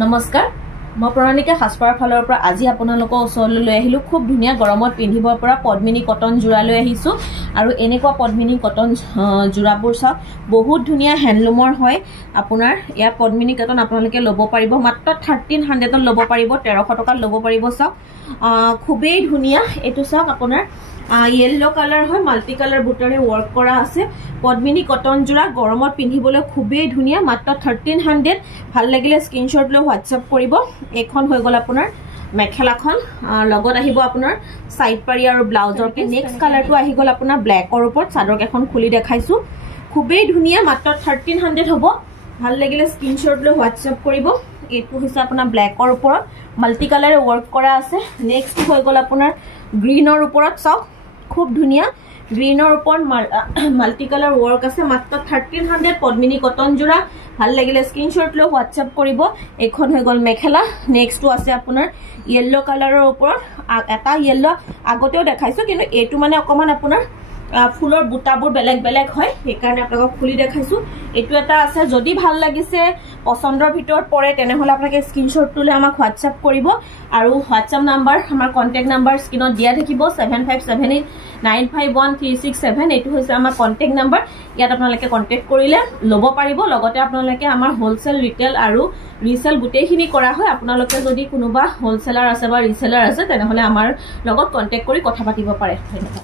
নমস্কাৰ মই প্ৰণালীকা সাজপাৰ ফালৰ পৰা আজি আপোনালোকৰ ওচৰলৈ লৈ আহিলো খুব ধুনীয়া গৰমত পিন্ধিব পৰা পদ্মিনী কটন জোৰা লৈ আহিছো আৰু এনেকুৱা পদ্মিনী কটন জোৰাবোৰ চাওক বহুত ধুনীয়া হ্যান্ডলুমৰ হয় আপোনাৰ ইয়া পদ্মিনী কটন আপোনালোকে ল'ব পাৰিব মাত্ৰ 1300 ত ল'ব পাৰিব 1300 টকাত ল'ব পাৰিব চাওক খুবেই ধুনীয়া এটো চাওক আপোনাৰ येलो कलर है मल्टी कलर बुटरे वर्क करा আছে পদ্মিনী কটন জোৰা গৰমত পিন্ধিবলৈ খুবেই ধুনীয়া মাত্ৰ 1300 ভাল লাগিলে স্ক্ৰিনশ্বট লৈ WhatsApp কৰিব এখন হৈ গল আপোনাৰ মেখেলাখন লগত আহিব আপোনাৰ সাইড পাৰি আৰু ব্লাউজৰ পে নেক্সট কালাৰটো আহি গল আপোনাৰ ব্ল্যাকৰ ওপৰত চাদৰ এখন খুলি দেখাইছো খুবেই ধুনীয়া মাত্ৰ 1300 হ'ব ভাল লাগিলে স্ক্ৰিনশ্বট লৈ WhatsApp কৰিব এটো হৈছে আপোনাৰ ব্ল্যাকৰ ওপৰত মাল্টি কালাৰে वर्क কৰা আছে নেক্সট হৈ গল আপোনাৰ গ্ৰীনৰ ওপৰত চাওক খুব ধুনীয়া গ্ৰীনৰ ওপৰত মাল্টি কালাৰ वर्क আছে মাত্ৰ 1300 পদ্মিনী কটন জোৰা ভাল লাগিলে স্ক্ৰিনশ্বট লৈ WhatsApp কৰিব এখন হৈ গল মেখেলা নেক্সটটো আছে আপোনাৰ येलो কালাৰৰ ওপৰত এটা येलो আগতেও দেখাইছো কিন্তু এটো মানে অকমান আপোনাৰ ফুলৰ বুটাবোৰ বেলেগ বেলেগ হয় সেইকাৰণে আপোনাক খুলি দেখাইছো এটো এটা আছে যদি ভাল লাগিছে পছন্দৰ ভিতৰত পৰে তেনেহলে আপোনাক স্ক্ৰিনশ্বট তুলে আমাক WhatsApp কৰিব আৰু WhatsApp নাম্বাৰ আমাৰ কন্টাক্ট নাম্বাৰ স্ক্ৰিনত দিয়া থাকিব 7578951367 এটো হৈছে আমাৰ কন্টাক্ট নাম্বাৰ ইয়াত আপোনালোকে কন্টাক্ট কৰিলে ল'ব পাৰিব লগতে আপোনালোকে আমাৰ হোলসেল ৰিটেল আৰু ৰিসেল গুটেইখিনি কৰা হয় আপোনালোকে যদি কোনোবা হোলসেলাৰ আছে বা ৰিসেলাৰ আছে তেনেহলে আমাৰ লগত কন্টাক্ট কৰি কথা পাতিব পাৰে ধন্যবাদ